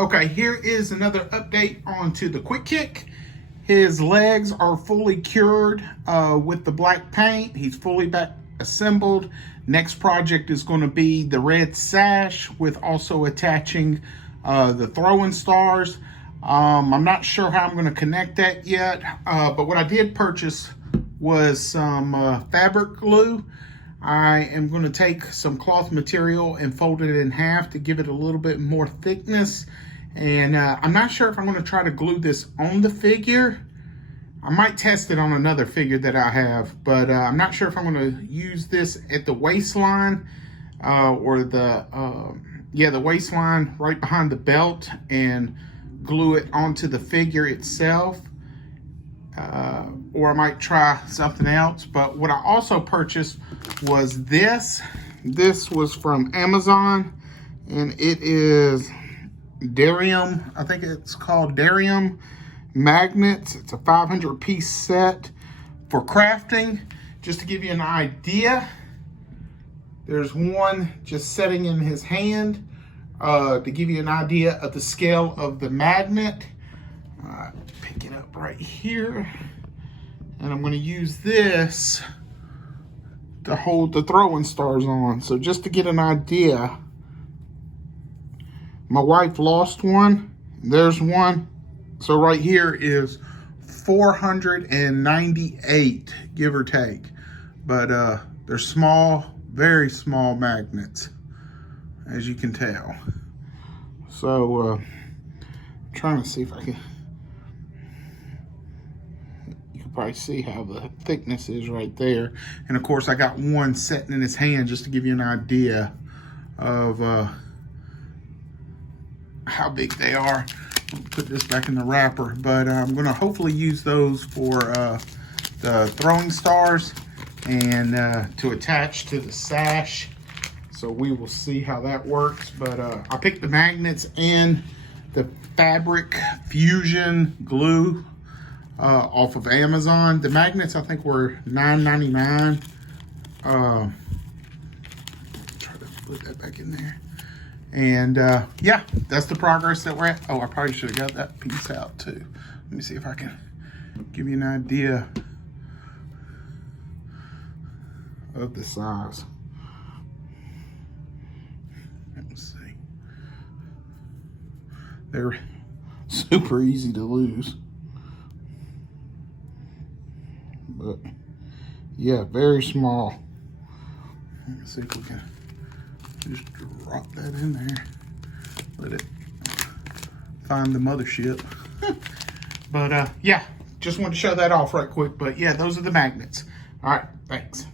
Okay, here is another update onto the Quick Kick. His legs are fully cured with the black paint. He's fully back assembled. Next project is going to be the red sash with also attaching the throwing stars. I'm not sure how I'm going to connect that yet, but what I did purchase was some fabric glue. I am going to take some cloth material and fold it in half to give it a little bit more thickness. And I'm not sure if I'm going to try to glue this on the figure. I might test it on another figure that I have, but I'm not sure if I'm going to use this at the waistline or the waistline right behind the belt and glue it onto the figure itself. Or I might try something else. But what I also purchased was this. This was from Amazon, and it is Darium. I think it's called Darium magnets. It's a 500-piece set for crafting. Just to give you an idea, there's one just sitting in his hand to give you an idea of the scale of the magnet. Pick it up right here, and I'm going to use this to hold the throwing stars on. So just to get an idea, my wife lost one. There's one. So right here is 498, give or take. But they're small, very small magnets, as you can tell. So I'm trying to see if I can. Probably see how the thickness is right there. And of course I got one sitting in his hand just to give you an idea of how big they are. I'll put this back in the wrapper, but I'm gonna hopefully use those for the throwing stars and to attach to the sash. So we will see how that works. But I picked the magnets and the fabric fusion glue off of Amazon. The magnets I think were $9.99. Try to put that back in there. And yeah, that's the progress that we're at. Oh, I probably should have got that piece out too. Let me see if I can give you an idea of the size. Let's see. They're super easy to lose. But yeah, very small. Let's see if we can just drop that in there. Let it find the mothership. But yeah, just wanted to show that off right quick. But yeah, those are the magnets. All right, thanks.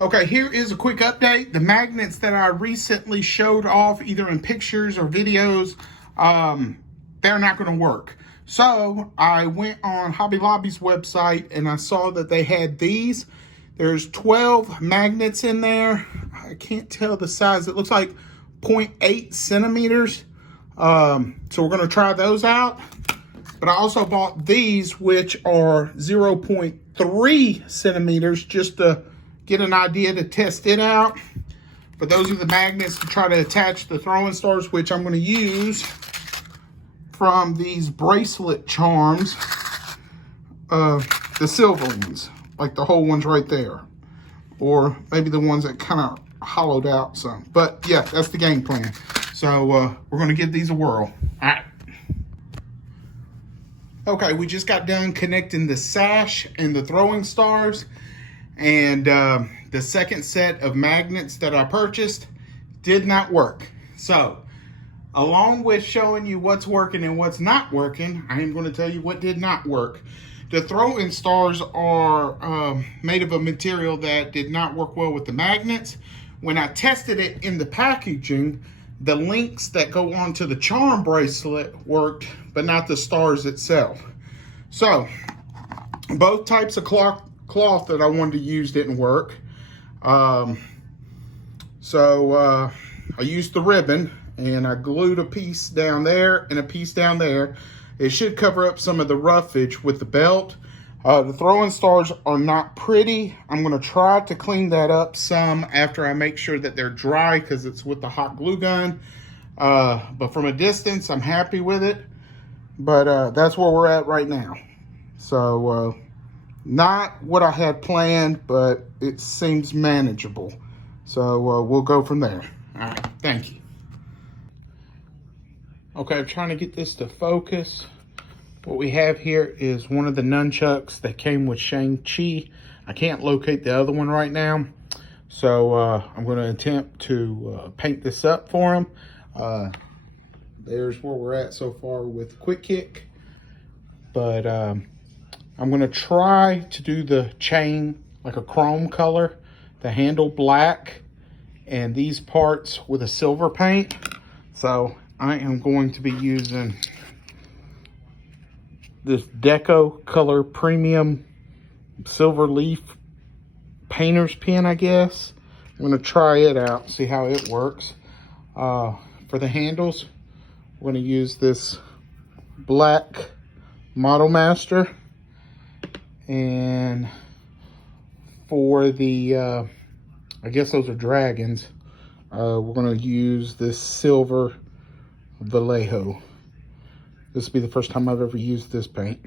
Okay, here is a quick update. The magnets that I recently showed off, either in pictures or videos, they're not going to work. So I went on Hobby Lobby's website and I saw that they had these. There's 12 magnets in there. I can't tell the size. It looks like 0.8 centimeters. So we're going to try those out. But I also bought these, which are 0.3 centimeters, just to get an idea to test it out. But those are the magnets to try to attach the throwing stars, which I'm going to use from these bracelet charms, the silver ones, like the whole ones right there, or maybe the ones that kind of hollowed out some. But yeah, that's the game plan. So we're going to give these a whirl. All right. Okay, we just got done connecting the sash and the throwing stars, and the second set of magnets that I purchased did not work. So along with showing you what's working and what's not working, I am going to tell you what did not work. The throwing stars are made of a material that did not work well with the magnets. When I tested it in the packaging, the links that go onto the charm bracelet worked, but not the stars itself. So both types of cloth that I wanted to use didn't work. I used the ribbon, and I glued a piece down there and a piece down there. It should cover up some of the roughage with the belt. The throwing stars are not pretty. I'm going to try to clean that up some after I make sure that they're dry, because it's with the hot glue gun. But from a distance, I'm happy with it. But that's where we're at right now. So not what I had planned, but it seems manageable. So we'll go from there. All right, thank you. Okay, I'm trying to get this to focus. What we have here is one of the nunchucks that came with Shang Chi. I can't locate the other one right now. So I'm going to attempt to paint this up for him. There's where we're at so far with Quick Kick. But I'm going to try to do the chain like a chrome color, the handle black, and these parts with a silver paint. So I am going to be using this Deco Color Premium Silver Leaf painter's pen, I guess. I'm going to try it out, see how it works. For the handles, we're going to use this black Model Master. And for the, I guess those are dragons, we're going to use this silver Vallejo. This will be the first time I've ever used this paint.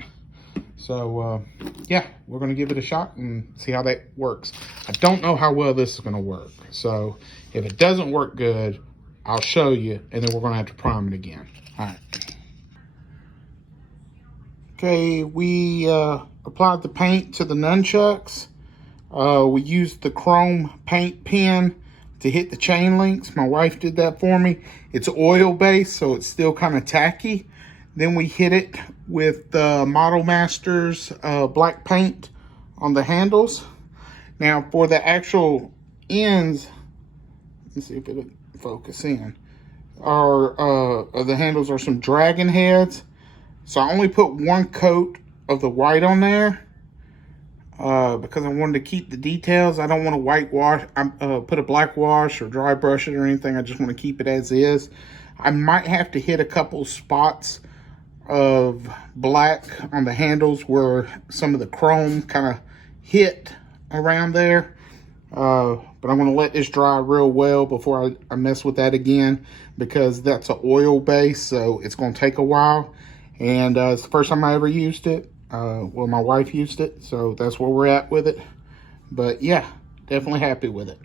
So, yeah, we're going to give it a shot and see how that works. I don't know how well this is going to work. So, if it doesn't work good, I'll show you, and then we're going to have to prime it again. All right. Okay, we applied the paint to the nunchucks. We used the chrome paint pen to hit the chain links. My wife did that for me. It's oil-based, so it's still kind of tacky. Then we hit it with the Model Masters black paint on the handles. Now for the actual ends, let's see if it'll focus in. The handles are some dragon heads. So I only put one coat of the white on there because I wanted to keep the details. I don't want to whitewash, put a black wash or dry brush it or anything. I just want to keep it as is. I might have to hit a couple spots of black on the handles where some of the chrome kind of hit around there. But I'm going to let this dry real well before I mess with that again, because that's an oil base, so it's going to take a while. And it's the first time I ever used it. Well, my wife used it, so that's where we're at with it. But yeah, definitely happy with it.